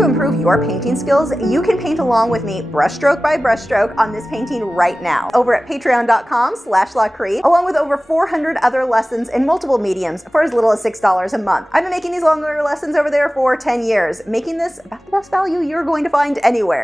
to improve your painting skills, you can paint along with me brushstroke by brushstroke on this painting right now over at patreon.com/Lachri, along with over 400 other lessons in multiple mediums for as little as $6 a month. I've been making these longer lessons over there for 10 years, making this about the best value you're going to find anywhere.